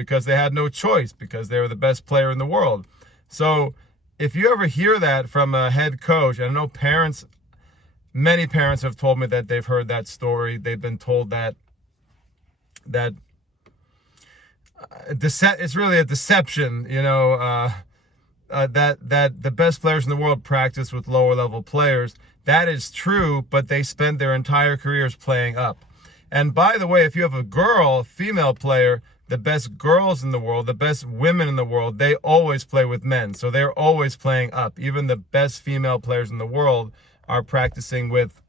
because they had no choice, because they were the best player in the world. So if you ever hear that from a head coach, and I know parents, many parents have told me that they've heard that story. They've been told that it's really a deception, that the best players in the world practice with lower level players. That is true, but they spend their entire careers playing up. And by the way, if you have a girl, female player, the best girls in the world, the best women in the world, they always play with men. So they're always playing up. Even the best female players in the world are practicing with,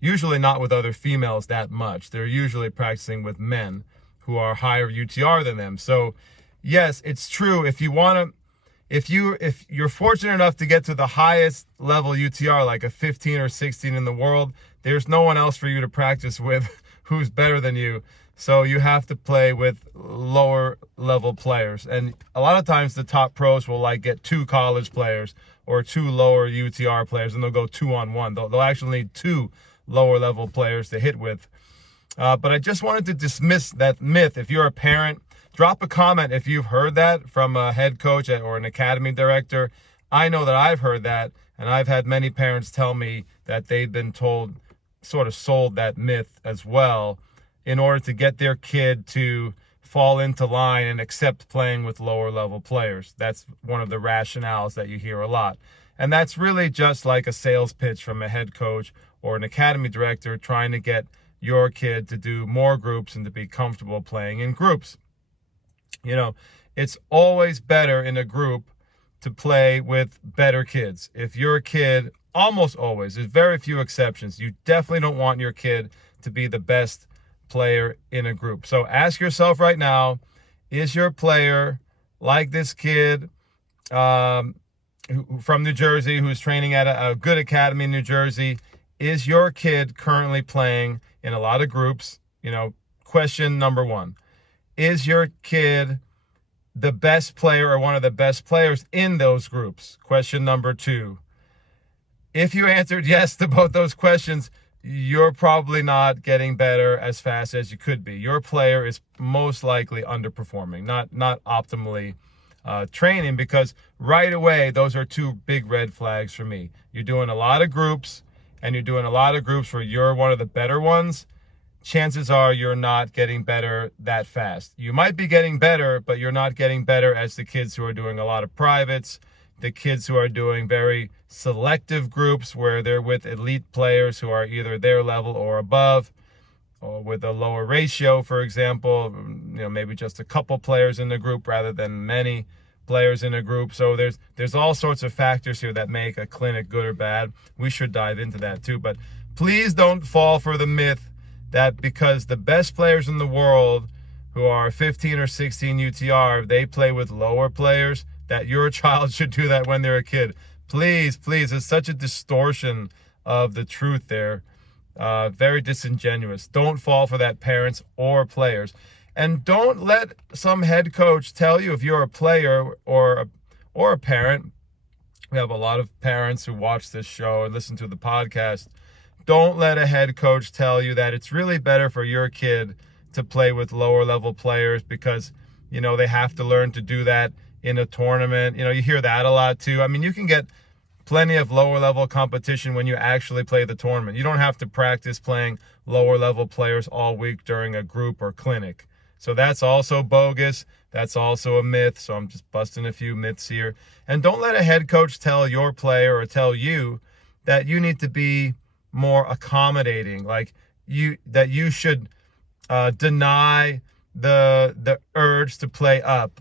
usually not with other females that much. They're usually practicing with men who are higher UTR than them. So yes, it's true. If you're fortunate enough to get to the highest level UTR, like a 15 or 16 in the world, there's no one else for you to practice with who's better than you. So you have to play with lower level players. And a lot of times the top pros will get 2 college players or 2 lower UTR players, and they'll go 2-on-1. They'll actually need 2 lower level players to hit with. But I just wanted to dismiss that myth. If you're a parent, drop a comment if you've heard that from a head coach or an academy director. I know that I've heard that, and I've had many parents tell me that they've been told, sort of sold that myth as well, in order to get their kid to fall into line and accept playing with lower level players. That's one of the rationales that you hear a lot. And that's really just like a sales pitch from a head coach or an academy director trying to get your kid to do more groups and to be comfortable playing in groups. It's always better in a group to play with better kids. If you're a kid, almost always, there's very few exceptions, you definitely don't want your kid to be the best player in a group. So ask yourself right now, is your player like this kid from New Jersey who's training at a good academy in New Jersey? Is your kid currently playing in a lot of groups? Question number 1. Is your kid the best player or one of the best players in those groups? Question number 2. If you answered yes to both those questions, you're probably not getting better as fast as you could be. Your player is most likely underperforming, not optimally training, because right away, those are 2 big red flags for me. You're doing a lot of groups, and you're doing a lot of groups where you're one of the better ones. Chances are you're not getting better that fast. You might be getting better, but you're not getting better as the kids who are doing a lot of privates, the kids who are doing very selective groups where they're with elite players who are either their level or above, or with a lower ratio, for example, maybe just a couple players in the group rather than many players in a group. So there's all sorts of factors here that make a clinic good or bad. We should dive into that too. But please don't fall for the myth that because the best players in the world who are 15 or 16 UTR, they play with lower players, that your child should do that when they're a kid. Please, it's such a distortion of the truth there. Very disingenuous. Don't fall for that, parents or players. And don't let some head coach tell you, if you're a player or a parent. We have a lot of parents who watch this show and listen to the podcast. Don't let a head coach tell you that it's really better for your kid to play with lower level players because, they have to learn to do that in a tournament. You hear that a lot too. I mean, you can get plenty of lower level competition when you actually play the tournament. You don't have to practice playing lower level players all week during a group or clinic. So that's also bogus. That's also a myth. So I'm just busting a few myths here. And don't let a head coach tell your player or tell you that you need to be more accommodating, that you should deny the urge to play up.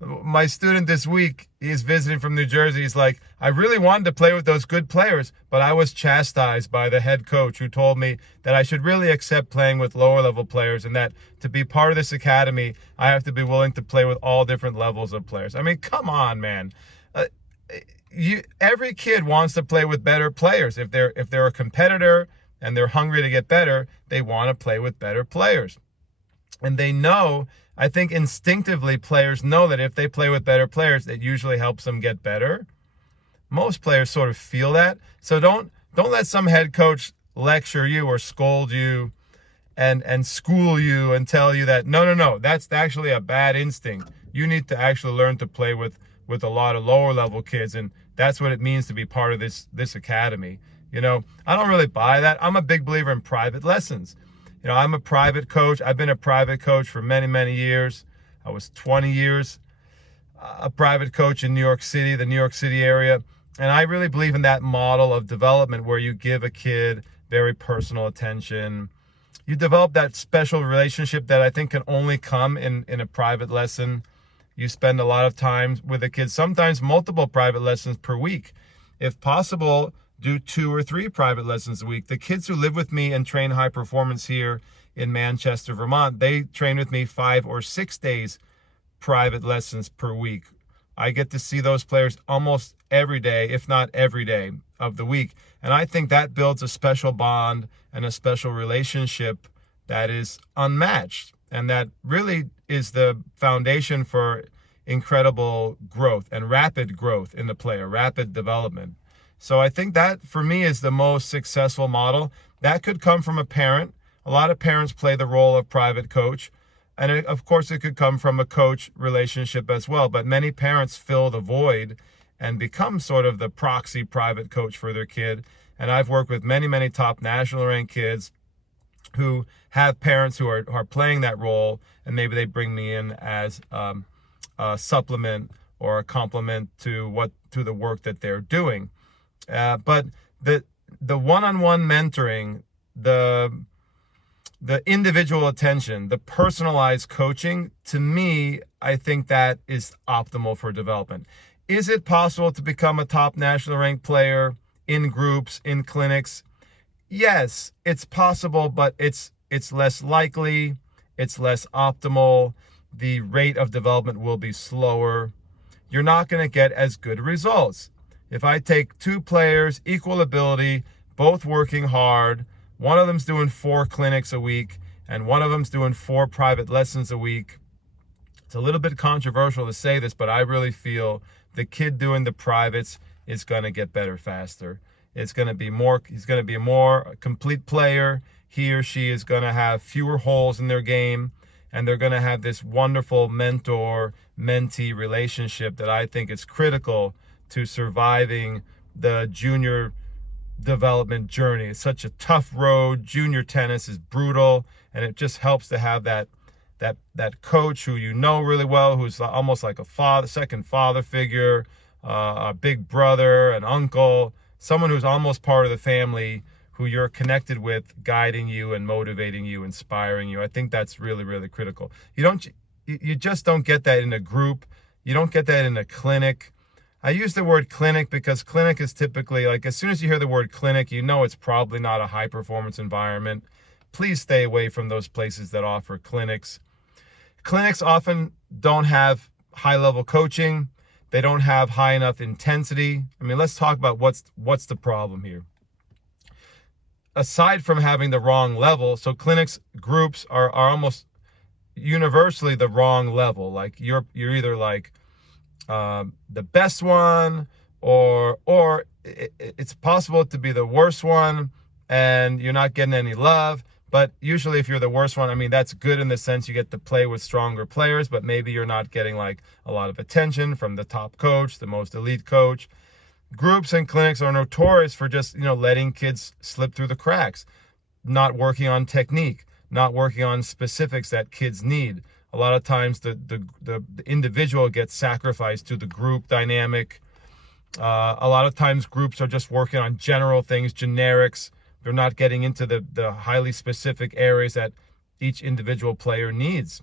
My student this week, he's visiting from New Jersey. He's like, I really wanted to play with those good players, but I was chastised by the head coach who told me that I should really accept playing with lower level players, and that to be part of this academy, I have to be willing to play with all different levels of players. I mean, come on, man. Every kid wants to play with better players. If they're a competitor and they're hungry to get better, they want to play with better players. And they know, I think instinctively players know that if they play with better players, it usually helps them get better. Most players sort of feel that. So don't let some head coach lecture you or scold you and school you and tell you that no, that's actually a bad instinct. You need to actually learn to play with a lot of lower level kids, and that's what it means to be part of this academy. You know, I don't really buy that. I'm a big believer in private lessons. You know, I'm a private coach. I've been a private coach for many years. I was 20 years a private coach in New York City, the New York City area. And I really believe in that model of development where you give a kid very personal attention. You develop that special relationship that I think can only come in a private lesson. You spend a lot of time with a kid, sometimes multiple private lessons per week. If possible, do 2 or 3 private lessons a week. The kids who live with me and train high performance here in Manchester, Vermont, they train with me 5 or 6 days private lessons per week. I get to see those players almost every day, if not every day of the week. And I think that builds a special bond and a special relationship that is unmatched. And that really is the foundation for incredible growth and rapid growth in the player, rapid development. So I think that for me is the most successful model. That could come from a parent. A lot of parents play the role of private coach. And of course, it could come from a coach relationship as well. But many parents fill the void and become sort of the proxy private coach for their kid. And I've worked with many top national ranked kids who have parents who are playing that role. And maybe they bring me in as a supplement or a complement to the work that they're doing. But the one-on-one mentoring, the individual attention, the personalized coaching, to me, I think that is optimal for development. Is it possible to become a top national ranked player in groups, in clinics? Yes, it's possible, but it's less likely, it's less optimal. The rate of development will be slower. You're not going to get as good results. If I take 2 players, equal ability, both working hard, one of them's doing 4 clinics a week, and one of them's doing 4 private lessons a week. It's a little bit controversial to say this, but I really feel the kid doing the privates is going to get better faster. He's going to be a more complete player. He or she is going to have fewer holes in their game, and they're going to have this wonderful mentor-mentee relationship that I think is critical to surviving the junior development journey. It's such a tough road. Junior tennis is brutal, and it just helps to have that coach who you know really well, who's almost like a second father figure, a big brother, an uncle, someone who's almost part of the family, who you're connected with, guiding you and motivating you, inspiring you. I think that's really critical. You just don't get that in a group. You don't get that in a clinic. I use the word clinic because clinic is typically, like, as soon as you hear the word clinic, you know it's probably not a high performance environment. Please stay away from those places that offer clinics. Clinics often don't have high level coaching. They don't have high enough intensity. I mean, let's talk about what's the problem here. Aside from having the wrong level, so groups are almost universally the wrong level. Like you're either like the best one, or it's possible to be the worst one and you're not getting any love. But usually if you're the worst one, I mean, that's good in the sense you get to play with stronger players, but maybe you're not getting like a lot of attention from the top coach, the most elite coach. Groups and clinics are notorious for just, letting kids slip through the cracks, not working on technique, not working on specifics that kids need. A lot of times the individual gets sacrificed to the group dynamic. A lot of times groups are just working on general things, generics. They're not getting into the highly specific areas that each individual player needs.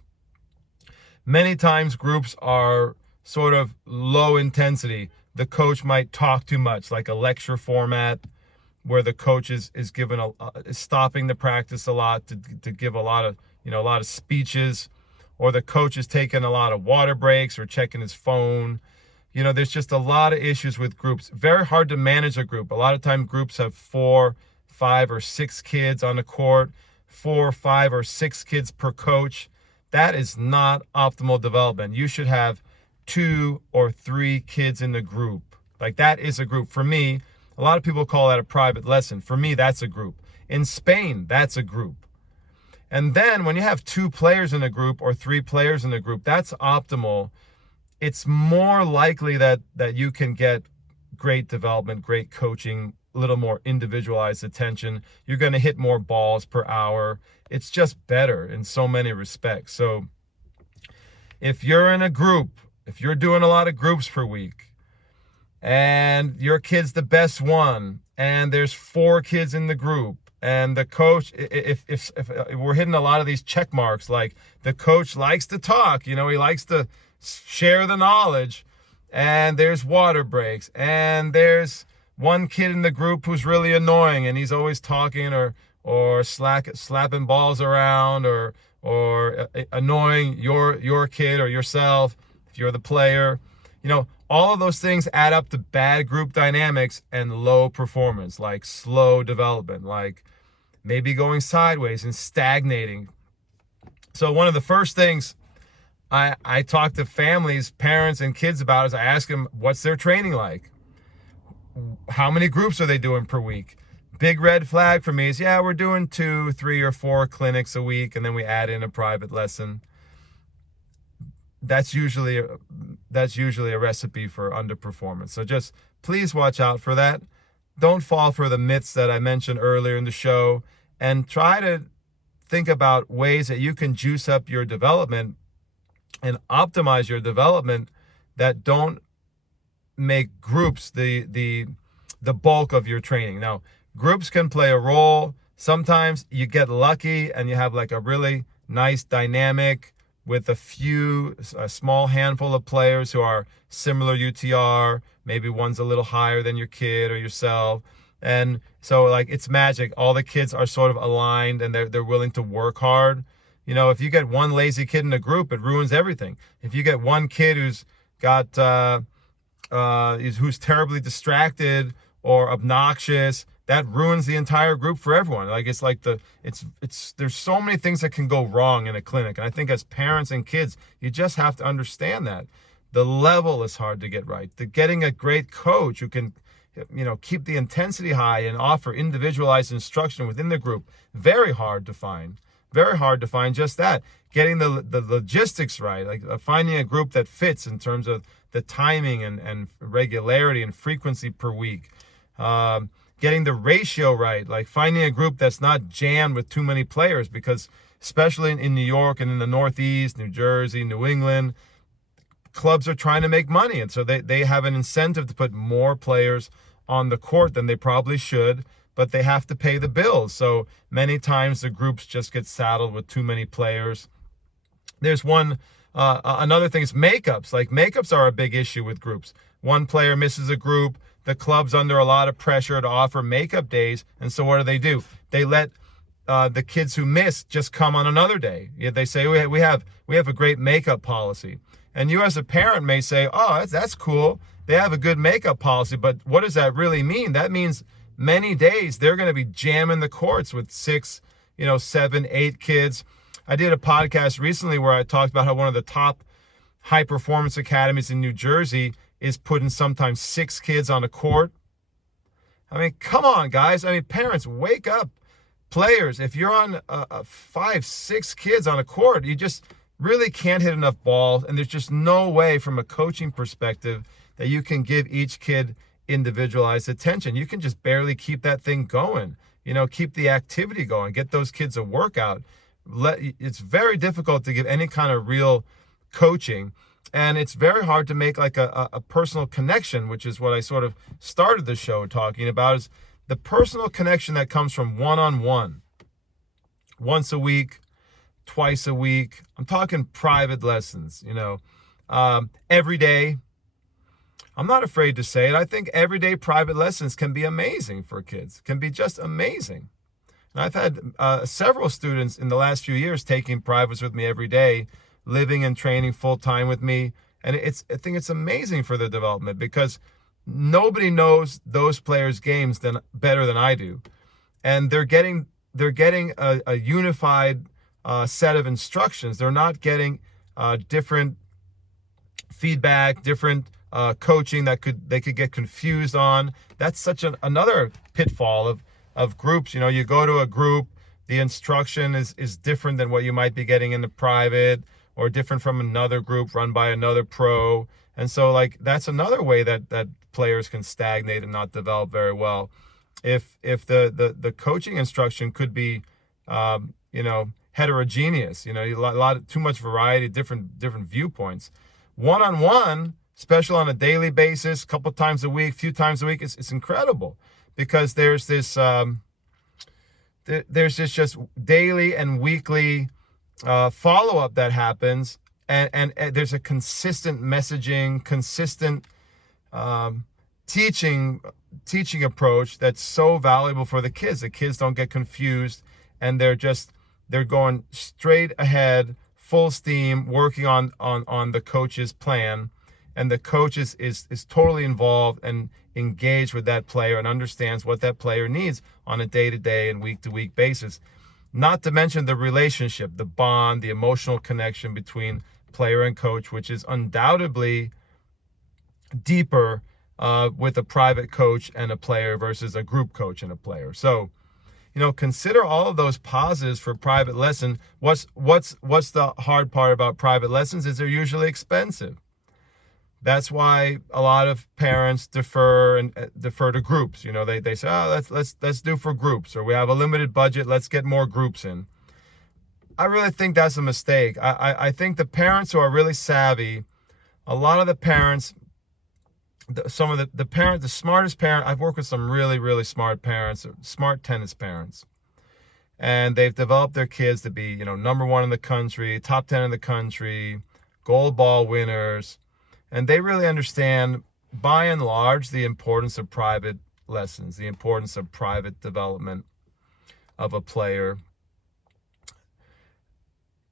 Many times groups are sort of low intensity. The coach might talk too much, like a lecture format, where the coach is given is stopping the practice a lot to give a lot of speeches, or the coach is taking a lot of water breaks or checking his phone. There's just a lot of issues with groups. Very hard to manage a group. A lot of times groups have 4, 5, or 6 kids on the court, 4, 5, or 6 kids per coach. That is not optimal development. You should have 2 or 3 kids in the group. Like, that is a group. For me, a lot of people call that a private lesson. For me, that's a group. In Spain, that's a group. And then when you have 2 players in a group or 3 players in a group, that's optimal. It's more likely that you can get great development, great coaching, a little more individualized attention. You're going to hit more balls per hour. It's just better in so many respects. So if you're in a group, if you're doing a lot of groups per week, and your kid's the best one, and there's 4 kids in the group, and the coach, if we're hitting a lot of these check marks, like the coach likes to talk, he likes to share the knowledge, and there's water breaks, and there's one kid in the group who's really annoying, and he's always talking or slapping balls around, or annoying your kid or yourself if you're the player. All of those things add up to bad group dynamics and low performance, like slow development, like maybe going sideways and stagnating. So one of the first things I talk to families, parents, and kids about is I ask them, what's their training like? How many groups are they doing per week? Big red flag for me is, yeah, we're doing 2, 3, or 4 clinics a week, and then we add in a private lesson. That's usually a recipe for underperformance. So just please watch out for that. Don't fall for the myths that I mentioned earlier in the show, and try to think about ways that you can juice up your development and optimize your development that don't make groups the bulk of your training. Now, groups can play a role. Sometimes you get lucky and you have like a really nice dynamic with a small handful of players who are similar UTR. Maybe one's a little higher than your kid or yourself. And so like it's magic. All the kids are sort of aligned and they're willing to work hard. If you get one lazy kid in a group, it ruins everything. If you get one kid who's got who's terribly distracted or obnoxious, that ruins the entire group for everyone. Like there's so many things that can go wrong in a clinic. And I think as parents and kids, you just have to understand that. The level is hard to get right. Getting a great coach who can, keep the intensity high and offer individualized instruction within the group, very hard to find. Very hard to find just that. Getting the logistics right, like finding a group that fits in terms of the timing and regularity and frequency per week. Getting the ratio right, like finding a group that's not jammed with too many players, because especially in New York and in the Northeast, New Jersey, New England, clubs are trying to make money. And so they have an incentive to put more players on the court than they probably should, but they have to pay the bills. So many times the groups just get saddled with too many players. There's another thing is makeups. Like makeups are a big issue with groups. One player misses a group, the club's under a lot of pressure to offer makeup days. And so what do? They let the kids who miss just come on another day. They say, we have a great makeup policy. And you as a parent may say, oh, that's cool. They have a good makeup policy, but what does that really mean? That means many days they're going to be jamming the courts with 6, 7, 8 kids. I did a podcast recently where I talked about how one of the top high performance academies in New Jersey is putting sometimes 6 kids on a court. I mean, come on, guys. I mean, parents, wake up. Players, if you're on 5, 6 kids on a court, you just really can't hit enough balls. And there's just no way from a coaching perspective that you can give each kid individualized attention. You can just barely keep that thing going, keep the activity going, get those kids a workout. It's very difficult to give any kind of real coaching. And it's very hard to make like a personal connection, which is what I sort of started the show talking about, is the personal connection that comes from one-on-one. Once a week, twice a week. I'm talking private lessons, every day. I'm not afraid to say it. I think everyday private lessons can be amazing for kids, can be just amazing. And I've had several students in the last few years taking privates with me every day, living and training full time with me. And I think it's amazing for their development, because nobody knows those players' games better than I do. And they're getting a unified set of instructions. They're not getting different feedback, different coaching that they could get confused on. That's such another pitfall of groups. You go to a group, The instruction is different than what you might be getting in the private, or different from another group run by another pro. And so like that's another way that players can stagnate and not develop very well. If the coaching instruction could be heterogeneous, a lot of too much variety, different viewpoints. One-on-one, especially on a daily basis, a couple times a week, few times a week, it's incredible, because there's this just daily and weekly follow-up that happens, and there's a consistent messaging, consistent teaching approach that's so valuable for the kids. The kids don't get confused, and they're going straight ahead, full steam, working on the coach's plan, and the coach is totally involved and engaged with that player and understands what that player needs on a day-to-day and week-to-week basis. Not to mention the relationship, the bond, the emotional connection between player and coach, which is undoubtedly deeper with a private coach and a player versus a group coach and a player. So, consider all of those positives for private lesson. What's the hard part about private lessons is they're usually expensive. That's why a lot of parents defer to groups. They say, oh, let's do for groups, or we have a limited budget, let's get more groups in. I really think that's a mistake. I think the parents who are really savvy, a lot of the parents, the smartest parent, I've worked with some really, really smart parents, smart tennis parents, and they've developed their kids to be, number one in the country, top 10 in the country, gold ball winners. And they really understand, by and large, the importance of private lessons, the importance of private development of a player.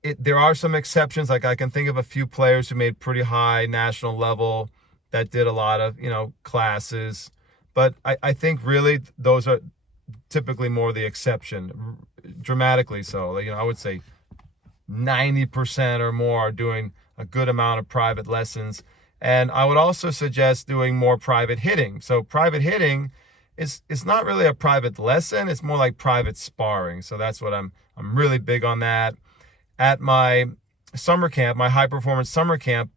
There are some exceptions. Like I can think of a few players who made pretty high national level that did a lot of, classes. But I think really those are typically more the exception, dramatically so. I would say 90% or more are doing a good amount of private lessons. And I would also suggest doing more private hitting. So private hitting is not really a private lesson. It's more like private sparring. So that's what I'm really big on that. At my summer camp, my high performance summer camp,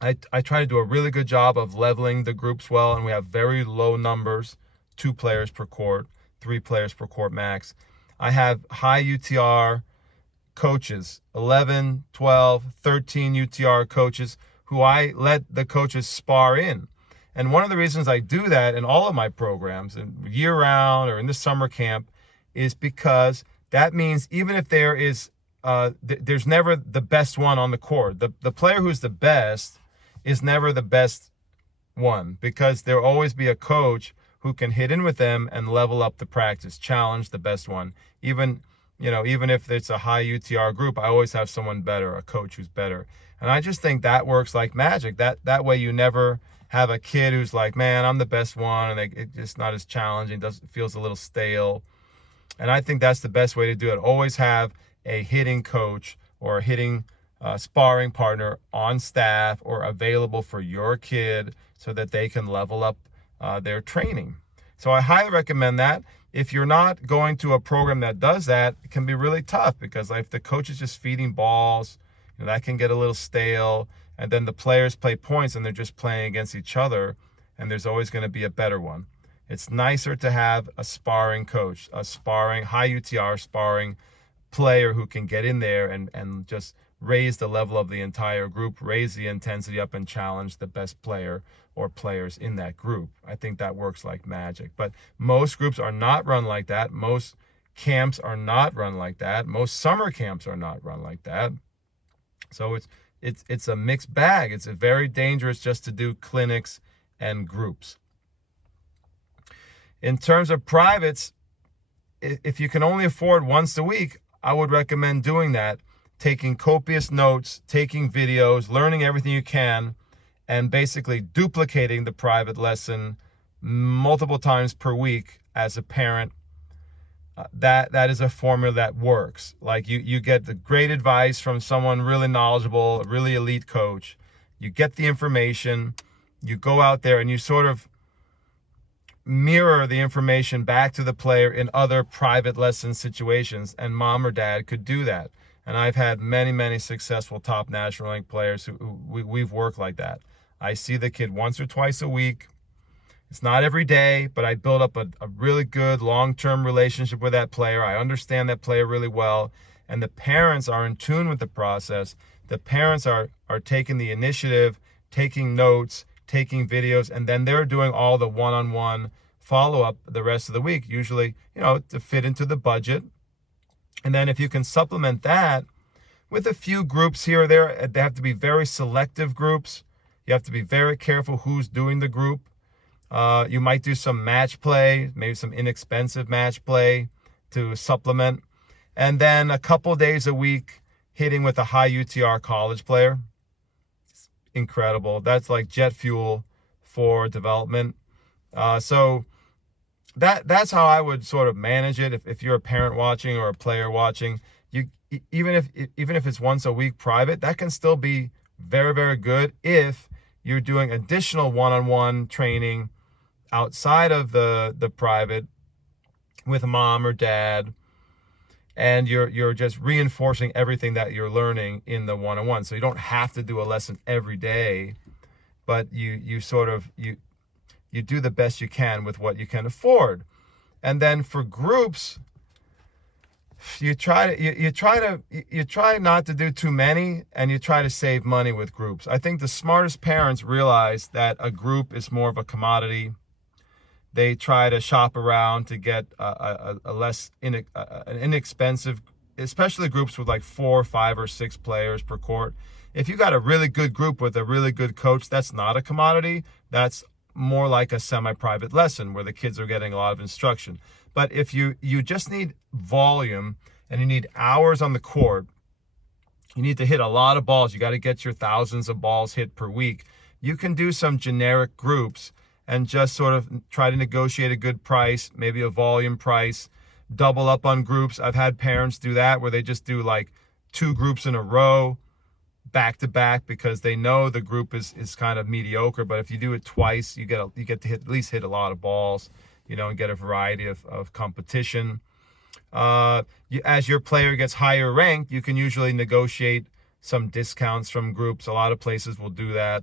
I try to do a really good job of leveling the groups well, and we have very low numbers, 2 players per court, 3 players per court max. I have high UTR coaches, 11, 12, 13 UTR coaches, who I let the coaches spar in. And one of the reasons I do that in all of my programs, and year-round or in the summer camp, is because that means even if there is, there's never the best one on the court. The player who's the best is never the best one, because there'll always be a coach who can hit in with them and level up the practice, challenge the best one. Even if it's a high UTR group, I always have someone better, a coach who's better. And I just think that works like magic. That way you never have a kid who's like, man, I'm the best one, and it's just not as challenging, feels a little stale. And I think that's the best way to do it. Always have a hitting coach or a hitting sparring partner on staff or available for your kid so that they can level up their training. So I highly recommend that. If you're not going to a program that does that, it can be really tough, because if the coach is just feeding balls, that can get a little stale, and then the players play points and they're just playing against each other, and there's always going to be a better one. It's nicer to have a sparring coach, a sparring, high UTR sparring player who can get in there and just raise the level of the entire group, raise the intensity up, and challenge the best player or players in that group. I think that works like magic. But most groups are not run like that. Most camps are not run like that. Most summer camps are not run like that. So it's a mixed bag. It's very dangerous just to do clinics and groups. In terms of privates, if you can only afford once a week, I would recommend doing that, taking copious notes, taking videos, learning everything you can, and basically duplicating the private lesson multiple times per week as a parent. That is a formula that works. Like you get the great advice from someone really knowledgeable, a really elite coach. You get the information, you go out there and you sort of mirror the information back to the player in other private lesson situations, and mom or dad could do that. And I've had many successful top national rank players who we've worked like that. I see the kid once or twice a week. It's not every day, but I build up a really good long-term relationship with that player. I understand that player really well, and the parents are in tune with the process. The parents are taking the initiative, taking notes, taking videos, and then they're doing all the one-on-one follow-up the rest of the week, usually, to fit into the budget. And then if you can supplement that with a few groups here or there, they have to be very selective groups. You have to be very careful who's doing the group. You might do some match play, maybe some inexpensive match play to supplement. And then a couple days a week hitting with a high UTR college player. It's incredible. That's like jet fuel for development. So that's how I would sort of manage it. If you're a parent watching or a player watching, even if it's once a week private, that can still be very good if you're doing additional one-on-one training outside of the private with mom or dad, and you're just reinforcing everything that you're learning in the one-on-one. So you don't have to do a lesson every day, but you do the best you can with what you can afford. And then for groups, you try not to do too many, and you try to save money with groups. I think the smartest parents realize that a group is more of a commodity. They try to shop around to get an inexpensive, especially groups with like 4, 5, or 6 players per court. If you got a really good group with a really good coach, that's not a commodity. That's more like a semi-private lesson where the kids are getting a lot of instruction. But if you just need volume and you need hours on the court, you need to hit a lot of balls. You got to get your thousands of balls hit per week. You can do some generic groups and just sort of try to negotiate a good price, maybe a volume price, double up on groups. I've had parents do that where they just do like 2 groups in a row, back to back, because they know the group is kind of mediocre. But if you do it twice, you get to at least hit a lot of balls, and get a variety of competition. As your player gets higher ranked, you can usually negotiate some discounts from groups. A lot of places will do that.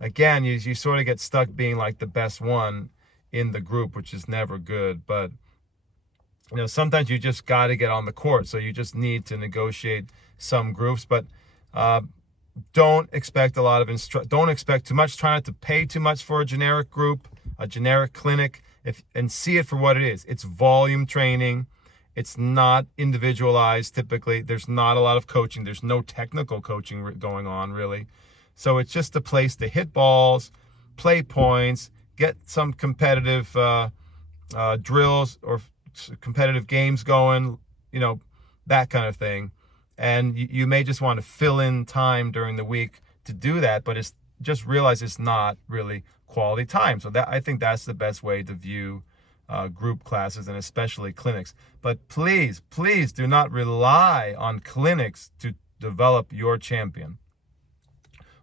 Again, you sort of get stuck being like the best one in the group, which is never good. But sometimes you just got to get on the court, so you just need to negotiate some groups. But don't expect a lot of don't expect too much. Try not to pay too much for a generic group, a generic clinic, and see it for what it is. It's volume training. It's not individualized. Typically, there's not a lot of coaching. There's no technical coaching going on, really. So it's just a place to hit balls, play points, get some competitive drills or competitive games going, that kind of thing. And you may just want to fill in time during the week to do that, but just realize it's not really quality time. So I think that's the best way to view group classes, and especially clinics. But please do not rely on clinics to develop your champion.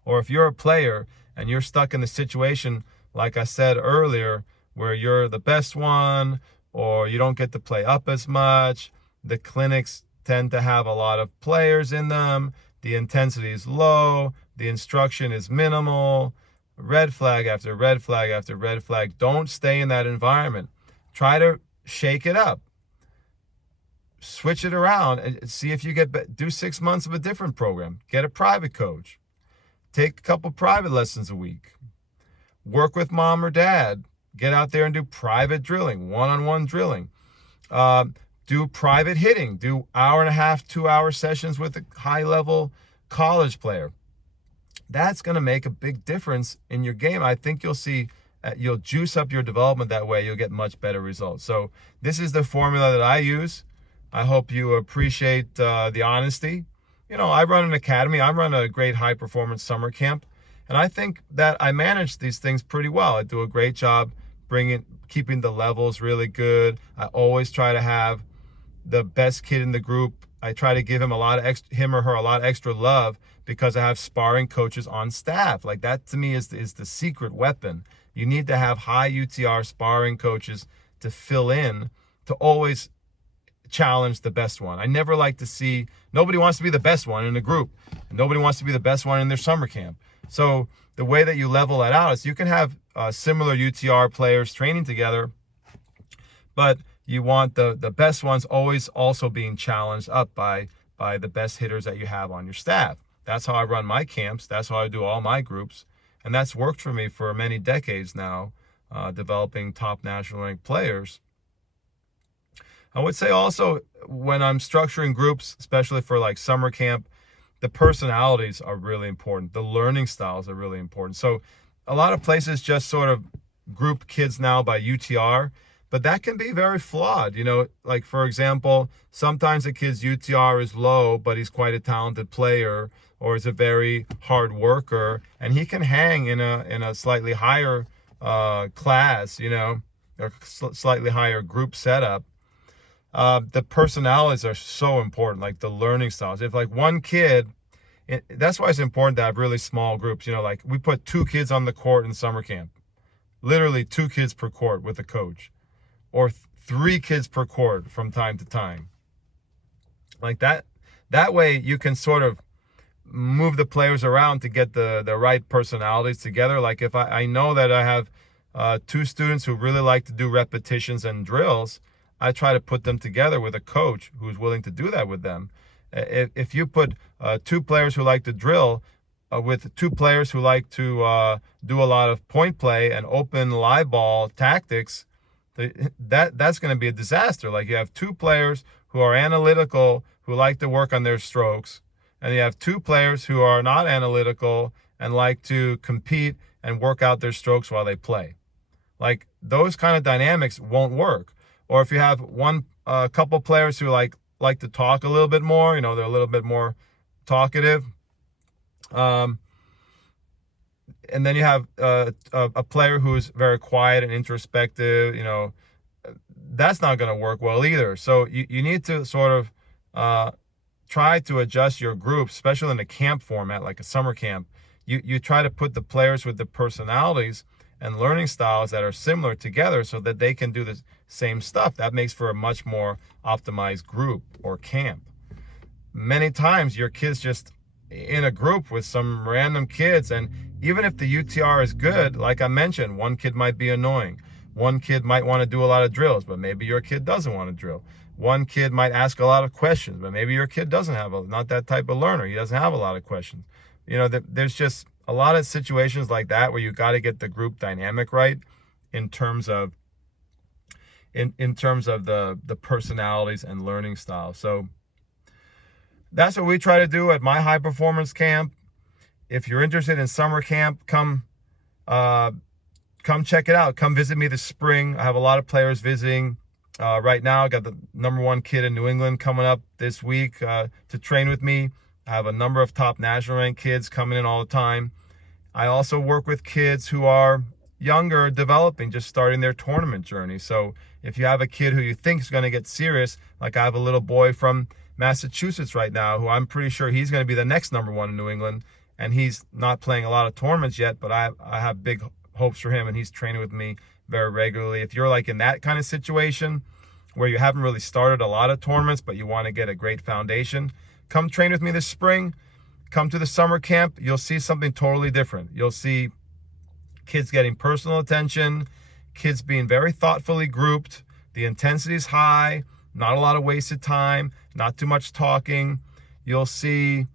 Or if you're a player and you're stuck in the situation, like I said earlier, where you're the best one or you don't get to play up as much, the clinics tend to have a lot of players in them, the intensity is low, the instruction is minimal, red flag after red flag after red flag. Don't stay in that environment. Try to shake it up. Switch it around and see if you do 6 months of a different program. Get a private coach. Take a couple private lessons a week. Work with mom or dad. Get out there and do private drilling, one-on-one drilling. Do private hitting. Do 1.5, 2-hour sessions with a high-level college player. That's going to make a big difference in your game. I think you'll see, you'll juice up your development that way. You'll get much better results. So this is the formula that I use. I hope you appreciate the honesty. I run an academy. I run a great high-performance summer camp, and I think that I manage these things pretty well. I do a great job keeping the levels really good. I always try to have the best kid in the group. I try to give him him or her a lot of extra love because I have sparring coaches on staff. Like that to me is the secret weapon, You need to have high UTR sparring coaches to fill in, to always challenge the best one. I never like to see, nobody wants to be the best one in a group. Nobody wants to be the best one in their summer camp. So the way that you level that out is you can have similar UTR players training together, but you want the best ones always also being challenged up by the best hitters that you have on your staff. That's how I run my camps. That's how I do all my groups. And that's worked for me for many decades now, developing top national ranked players. I would say also, when I'm structuring groups, especially for like summer camp, the personalities are really important. The learning styles are really important. So a lot of places just sort of group kids now by UTR, but that can be very flawed. You know, like for example, sometimes a kid's UTR is low, but he's quite a talented player, or is a very hard worker, and he can hang in a slightly higher class, you know, or slightly higher group setup. The personalities are so important, like the learning styles. If like one kid, that's why it's important to have really small groups. You know, like we put 2 kids on the court in summer camp, literally 2 kids per court with a coach, or 3 kids per court from time to time. Like that way you can sort of move the players around to get the right personalities together. Like if I know that I have 2 students who really like to do repetitions and drills, I try to put them together with a coach who's willing to do that with them. If you put 2 players who like to drill with 2 players who like to do a lot of point play and open live ball tactics, that's going to be a disaster. Like you have 2 players who are analytical, who like to work on their strokes, and you have 2 players who are not analytical and like to compete and work out their strokes while they play. Like those kind of dynamics won't work. Or if you have a couple players who like to talk a little bit more, you know, they're a little bit more talkative. And then you have a player who's very quiet and introspective, you know, that's not going to work well either. So you need to sort of try to adjust your group, especially in a camp format, like a summer camp. You try to put the players with the personalities and learning styles that are similar together so that they can do the same stuff. That makes for a much more optimized group or camp. Many times your kids just in a group with some random kids, and even if the UTR is good, like I mentioned, one kid might be annoying. One kid might want to do a lot of drills, but maybe your kid doesn't want to drill. One kid might ask a lot of questions, but maybe your kid doesn't have not that type of learner. He doesn't have a lot of questions. You know, there's just a lot of situations like that where you got to get the group dynamic right in terms of the personalities and learning styles. So that's what we try to do at my high performance camp. If you're interested in summer camp, come check it out. Come visit me this spring. I have a lot of players visiting. Right now, I got the #1 kid in New England coming up this week to train with me. I have a number of top national ranked kids coming in all the time. I also work with kids who are younger, developing, just starting their tournament journey. So if you have a kid who you think is going to get serious, like I have a little boy from Massachusetts right now who I'm pretty sure he's going to be the next #1 in New England, and he's not playing a lot of tournaments yet, but I have big hopes for him, and he's training with me very regularly. If you're like in that kind of situation where you haven't really started a lot of tournaments, but you want to get a great foundation, come train with me this spring. Come to the summer camp. You'll see something totally different. You'll see kids getting personal attention, kids being very thoughtfully grouped. The intensity is high, not a lot of wasted time, not too much talking. You'll see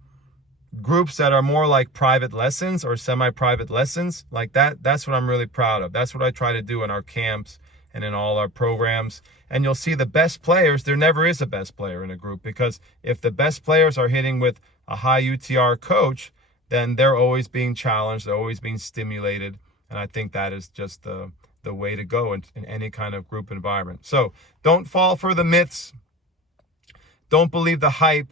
groups that are more like private lessons or semi-private lessons. Like that's what I'm really proud of. That's what I try to do in our camps and in all our programs. And you'll see the best players. There never is a best player in a group, because if the best players are hitting with a high UTR coach, then they're always being challenged, they're always being stimulated. And I think that is just the way to go in any kind of group environment. So don't fall for the myths. Don't believe the hype.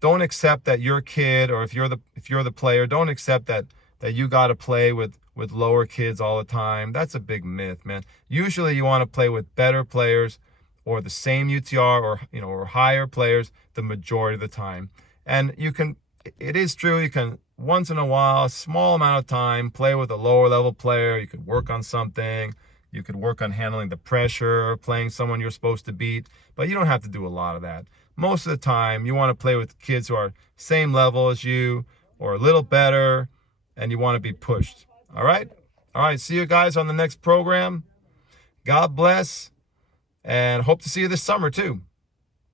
Don't accept that your kid, or if you're the player, don't accept that you got to play with lower kids all the time. That's a big myth, man. Usually you want to play with better players or the same UTR or higher players the majority of the time. And it is true, you can once in a while, a small amount of time, play with a lower level player. You could work on something. You could work on handling the pressure, playing someone you're supposed to beat, but you don't have to do a lot of that. Most of the time, you want to play with kids who are same level as you or a little better, and you want to be pushed. All right? All right, see you guys on the next program. God bless, and hope to see you this summer too.